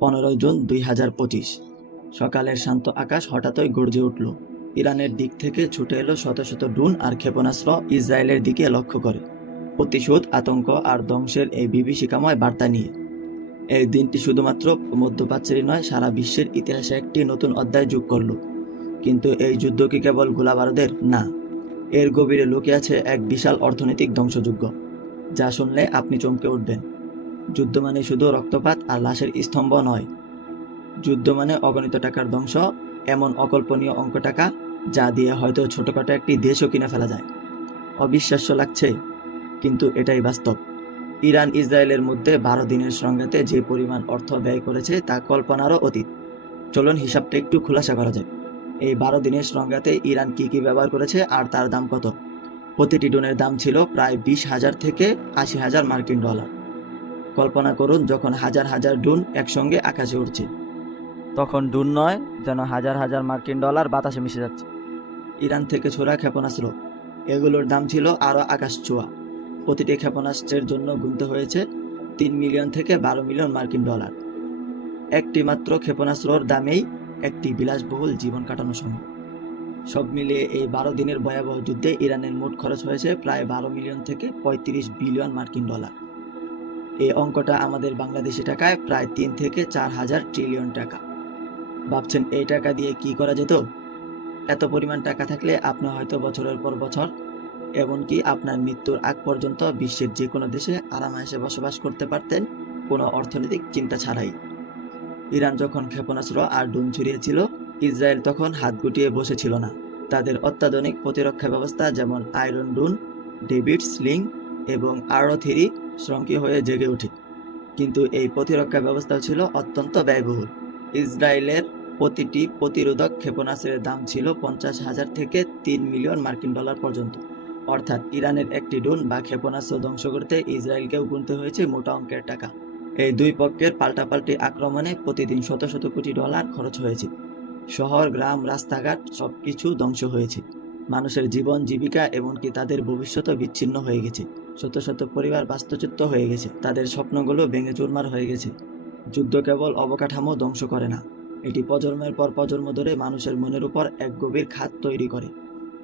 পনেরোই জুন দুই হাজার পঁচিশ। সকালের শান্ত আকাশ হঠাৎই গর্জে উঠল। ইরানের দিক থেকে ছুটে এলো শত শত ড্রোন আর ক্ষেপণাস্ত্র ইসরায়েলের দিকে লক্ষ্য করে। প্রতিশোধ, আতঙ্ক আর ধ্বংসের এই বিভীষিকাময় বার্তা নিয়ে। এই দিনটি শুধুমাত্র মধ্যপ্রাচ্যেরই নয়, সারা বিশ্বের ইতিহাসে একটি নতুন অধ্যায় যোগ করল। কিন্তু এই যুদ্ধ কি কেবল গোলাবারদের? না। এর গভীরে লুকিয়ে আছে এক বিশাল অর্থনৈতিক ধ্বংসযজ্ঞ যা শুনলে আপনি চমকে উঠবেন। যুদ্ধ মানে শুধু রক্তপাত আর লাশের স্তম্ভ নয়। যুদ্ধ মানে অগণিত টাকার ধ্বংস, এমন অকল্পনীয় অঙ্ক টাকা যা দিয়ে হয়তো ছোটখাটো একটি দেশও কিনে ফেলা যায়। অবিশ্বাস্য লাগছে, কিন্তু এটাই বাস্তব। ইরান ইসরায়েলের মধ্যে বারো দিনের সংঘাতে যে পরিমাণ অর্থ ব্যয় করেছে তা কল্পনারও অতীত। চলুন হিসাবটা একটু খোলাসা করা যায় এই বারো দিনের সংঘাতে ইরান কি কি ব্যবহার করেছে আর তার দাম কত? প্রতিটি ডোনের দাম ছিল প্রায় বিশ হাজার থেকে আশি হাজার মার্কিন ডলার। কল্পনা করুন যখন হাজার হাজার ডুন একসঙ্গে আকাশে উঠছে তখন ডুন নয় যেন হাজার হাজার মার্কিন ডলার বাতাসে মিশে যাচ্ছে। ইরান থেকে ছোড়া ক্ষেপণাস্ত্র এগুলোর দাম ছিল আরও আকাশ ছোঁয়া। প্রতিটি ক্ষেপণাস্ত্রের জন্য গুনতে হয়েছে তিন মিলিয়ন থেকে বারো মিলিয়ন মার্কিন ডলার। একটি মাত্র ক্ষেপণাস্ত্রর দামেই একটি বিলাসবহুল জীবন কাটানো সম্ভব। সব মিলিয়ে এই বারো দিনের ভয়াবহ যুদ্ধে ইরানের মোট খরচ হয়েছে প্রায় বারো মিলিয়ন থেকে পঁয়ত্রিশ বিলিয়ন মার্কিন ডলার। এই অঙ্কটা আমাদের বাংলাদেশি টাকায় প্রায় তিন থেকে চার হাজার ট্রিলিয়ন টাকা। ভাবছেন এই টাকা দিয়ে কি করা যেত? এত পরিমাণ টাকা থাকলে আপনি হয়তো বছরের পর বছর, এমনকি আপনার মৃত্যুর আগ পর্যন্ত বিশ্বের যে কোনো দেশে আরামায়েসে বসবাস করতে পারতেন কোনো অর্থনৈতিক চিন্তা ছাড়াই। ইরান যখন ক্ষেপণাস্ত্র আর ডুম ছড়িয়েছিল, ইসরায়েল তখন হাত গুটিয়ে বসেছিল না। তাদের অত্যাধুনিক প্রতিরক্ষা ব্যবস্থা যেমন আয়রন ডুন ডেভিড স্লিং এবং আরও থ্রি শ্রঙ্কি হয়ে জেগে ওঠে কিন্তু এই প্রতিরক্ষা ব্যবস্থা ছিল অত্যন্ত ব্যয়বহুল। ইসরায়েলের প্রতিটি প্রতিরোধক ক্ষেপণাস্ত্রের দাম ছিল পঞ্চাশ হাজার থেকে তিন মিলিয়ন মার্কিন ডলার পর্যন্ত। অর্থাৎ ইরানের একটি ড্রোন বা ক্ষেপণাস্ত্র ধ্বংস করতে ইসরায়েলকেও গুনতে হয়েছে মোটা অঙ্কের টাকা। এই দুই পক্ষের পাল্টাপাল্টি আক্রমণে প্রতিদিন শত শত কোটি ডলার খরচ হয়েছে। শহর, গ্রাম, রাস্তাঘাট সবকিছু ধ্বংস হয়েছে। মানুষের জীবন, জীবিকা, এমনকি তাদের ভবিষ্যৎও বিচ্ছিন্ন হয়ে গেছে। শত শত পরিবার বাস্তুচ্যুত হয়ে গেছে। তাদের স্বপ্নগুলো ভেঙে চুরমার হয়ে গেছে। যুদ্ধ কেবল অবকাঠামো ধ্বংস করে না। এটি প্রজন্মের পর প্রজন্ম ধরে মানুষের মনের উপর এক গভীর খাত তৈরি করে।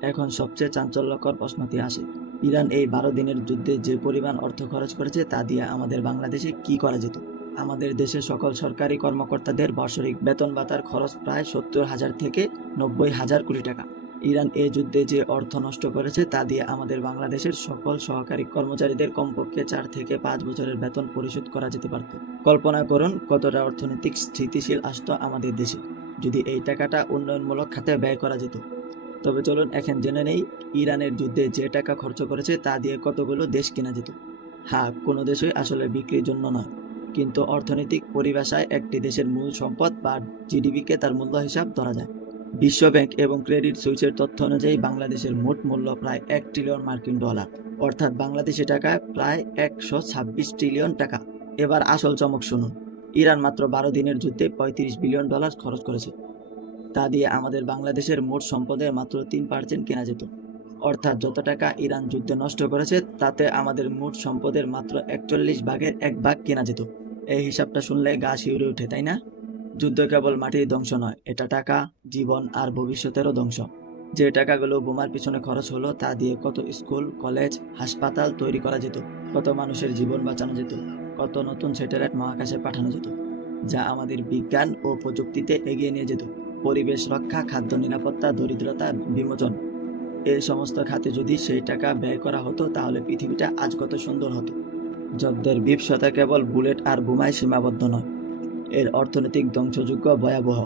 এখন সবচেয়ে চাঞ্চল্যকর প্রশ্নটি আসে, ইরান এই বারো দিনের যুদ্ধে যে পরিমাণ অর্থ খরচ করেছে তা দিয়ে আমাদের বাংলাদেশে কি করা যেত? আমাদের দেশের সকল সরকারি কর্মকর্তাদের বার্ষিক বেতন ভাতার খরচ প্রায় সত্তর হাজার থেকে নব্বই হাজার কোটি টাকা। ইরান এই যুদ্ধে যে অর্থ নষ্ট করেছে তা দিয়ে আমাদের বাংলাদেশের সকল সহকারী কর্মচারীদের কমপক্ষে চার থেকে পাঁচ বছরের বেতন পরিশোধ করা যেতে পারত। কল্পনা করুন, কতটা অর্থনৈতিক স্থিতিশীল আসতো আমাদের দেশে, যদি এই টাকাটা উন্নয়নমূলক খাতে ব্যয় করা যেত। তবে চলুন, এখন জেনে নেই, ইরানের যুদ্ধে যে টাকা খরচ করেছে তা দিয়ে কতগুলো দেশ কেনা যেত। হ্যাঁ কোনো দেশই আসলে বিক্রির জন্য নয়, কিন্তু অর্থনৈতিক পরিভাষায় একটি দেশের মূল সম্পদ বা জিডিপিকে তার মূল্য হিসাব ধরা যায়। বিশ্বব্যাংক এবং ক্রেডিট সুইচের তথ্য অনুযায়ী বাংলাদেশের মোট মূল্য প্রায় এক ট্রিলিয়ন মার্কিন ডলার, অর্থাৎ বাংলাদেশি টাকায় প্রায় একশো ছাব্বিশ ট্রিলিয়ন টাকা। এবার আসল চমক শুনুন। ইরান মাত্র বারো দিনের যুদ্ধে পঁয়ত্রিশ বিলিয়ন ডলার খরচ করেছে। তা দিয়ে আমাদের বাংলাদেশের মোট সম্পদের মাত্র তিন পার্সেন্ট কেনা যেত। অর্থাৎ যত টাকা ইরান যুদ্ধে নষ্ট করেছে, তাতে আমাদের মোট সম্পদের মাত্র একচল্লিশ ভাগের এক ভাগ কেনা যেত। এই হিসাবটা শুনলে গা শিউরে ওঠে, তাই না? যুদ্ধ কেবল মাটির ধ্বংস নয়, এটা টাকা, জীবন আর ভবিষ্যতেরও ধ্বংস। যে টাকাগুলো বোমার পিছনে খরচ হলো, তা দিয়ে কত স্কুল, কলেজ, হাসপাতাল তৈরি করা যেত, কত মানুষের জীবন বাঁচানো যেত, কত নতুন স্যাটেলাইট মহাকাশে পাঠানো যেত, যা আমাদের বিজ্ঞান ও প্রযুক্তিতে এগিয়ে নিয়ে যেত। পরিবেশ রক্ষা, খাদ্য নিরাপত্তা, দরিদ্রতা, বিমোচন এই সমস্ত খাতে যদি সেই টাকা ব্যয় করা হতো, তাহলে পৃথিবীটা আজ কত সুন্দর হতো। যুদ্ধের বিপসতা কেবল বুলেট আর বোমায় সীমাবদ্ধ নয়। এর অর্থনৈতিক ধ্বংসযোগ্য ভয়াবহ।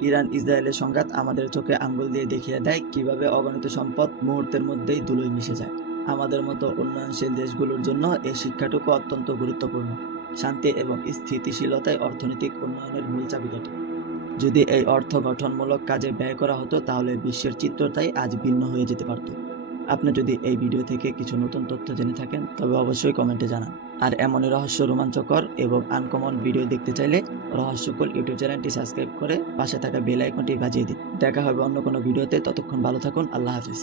ইরান, ইসরায়েলের সংঘাত আমাদের চোখে আঙ্গুল দিয়ে দেখিয়ে দেয় কীভাবে অগণিত সম্পদ মুহূর্তের মধ্যেই ধুলোয় মিশে যায়। আমাদের মতো উন্নয়নশীল দেশগুলোর জন্য এই শিক্ষাটুকু অত্যন্ত গুরুত্বপূর্ণ। শান্তি এবং স্থিতিশীলতায় অর্থনৈতিক উন্নয়নের মূল চাবিকাঠি যদি এই অর্থ গঠনমূলক কাজে ব্যয় করা হতো, তাহলে বিশ্বের চিত্রটাই আজ ভিন্ন হয়ে যেতে পারত। আপনি যদি এই ভিডিও থেকে কিছু নতুন তথ্য জেনে থাকেন, তবে অবশ্যই কমেন্টে জানান। আর এমনই রহস্য রোমাঞ্চকর এবং আনকমন ভিডিও দেখতে চাইলে রহস্যকুল ইউটিউব চ্যানেলটি সাবস্ক্রাইব করে পাশে থাকা বেল আইকনটি বাজিয়ে দিন। দেখা হবে অন্য কোনো ভিডিওতে। ততক্ষণ ভালো থাকুন। আল্লাহ হাফিজ।